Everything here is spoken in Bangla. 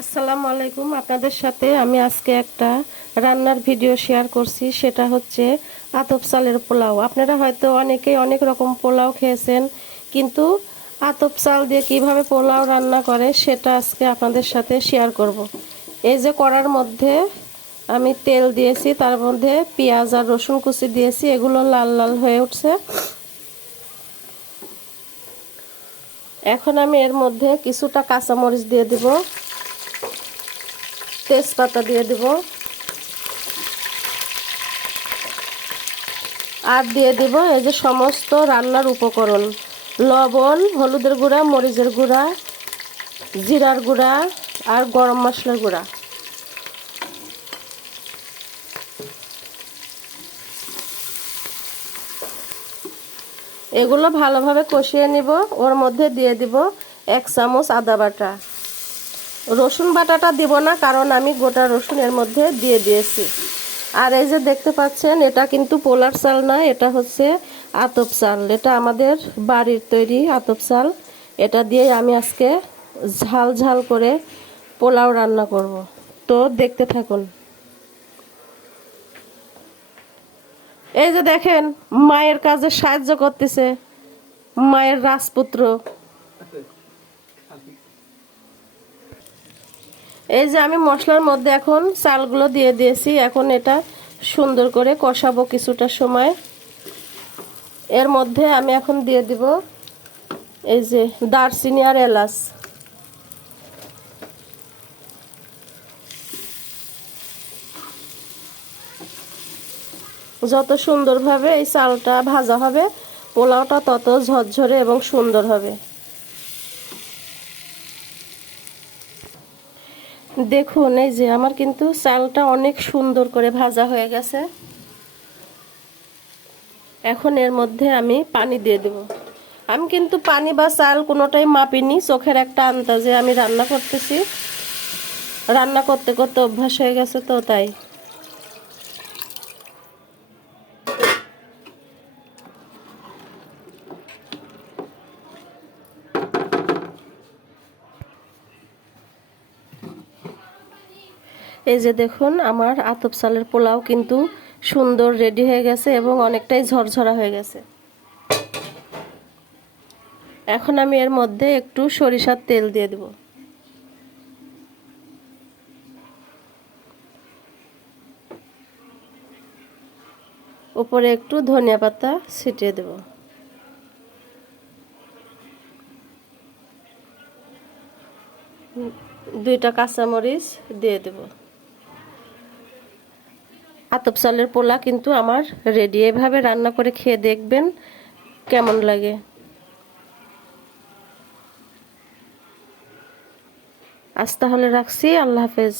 আসসালামু আলাইকুম। আপনাদের সাথে আমি আজকে একটা রান্নার ভিডিও শেয়ার করছি, সেটা হচ্ছে আতপ চালের পোলাও। আপনারা হয়তো অনেকেই অনেক রকম পোলাও খেয়েছেন, কিন্তু আতপ চাল দিয়ে কিভাবে পোলাও রান্না করে সেটা আজকে আপনাদের সাথে শেয়ার করব। এই যে কড়ার মধ্যে আমি তেল দিয়েছি, তার মধ্যে পেঁয়াজ আর রসুন কুচি দিয়েছি, এগুলো লাল লাল হয়ে উঠছে। এখন আমি এর মধ্যে কিছুটা কাঁচামরিচ দিয়ে দিব, তেজপাতা দিয়ে দিব, আর দিয়ে দিব এই যে সমস্ত রান্নার উপকরণ: লবণ, হলুদের গুঁড়া, মরিচের গুঁড়া, জিরার গুঁড়া আর গরম মশলার গুঁড়া। এগুলো ভালোভাবে কষিয়ে নিব। ওর মধ্যে দিয়ে দিব 1 চামচ আদা বাটা। রসুন বাটাটা দিব না, কারণ আমি গোটা রসুন এর মধ্যে দিয়ে দিয়েছি। আর এই যে দেখতে পাচ্ছেন, এটা কিন্তু পোলার চাল না, এটা হচ্ছে আতপ চাল। এটা আমাদের বাড়ির তৈরি আতপ চাল। এটা দিয়ে আমি আজকে ঝাল ঝাল করে পোলাও রান্না করব। তো দেখতে থাকুন। এই যে দেখেন, মায়ের কাজে সাহায্য করতেছে মায়ের রাজপুত্র। এই যে আমি মশলার মধ্যে এখন চালগুলো দিয়ে দিয়েছি। এখন এটা সুন্দর করে কষাবো কিছুটা সময়। এর মধ্যে আমি এখন দিয়ে দিব এই যে দারচিনি আর এলাচ। যত সুন্দরভাবে এই চালটা ভাজা হবে, পোলাওটা তত ঝরঝরে এবং সুন্দর হবে। দেখুন, এই যে আমার কিন্তু চালটা অনেক সুন্দর করে ভাজা হয়ে গেছে। এখন এর মধ্যে আমি পানি দিয়ে দেব। আমি কিন্তু পানি বা চাল কোনোটাই মাপিনি, চোখের একটা আন্দাজে আমি রান্না করতেছি। রান্না করতে করতে অভ্যাস হয়ে গেছে, তো তাই। এই যে দেখুন, আমার আতপ চালের পোলাও কিন্তু সুন্দর রেডি হয়ে গেছে এবং অনেকটাই ঝরঝরা হয়ে গেছে। এখন আমি এর মধ্যে একটু সরিষার তেল দিয়ে দেব। উপরে একটু ধনিয়া পাতা ছিটিয়ে দেব। দুইটা কাঁচামরিচ দিয়ে দেব। আতপ চালের পোলা কিন্তু আমার রেডি। এভাবে রান্না করে খেয়ে দেখবেন কেমন লাগে। আজ তাহলে রাখছি। আল্লাহ হাফেজ।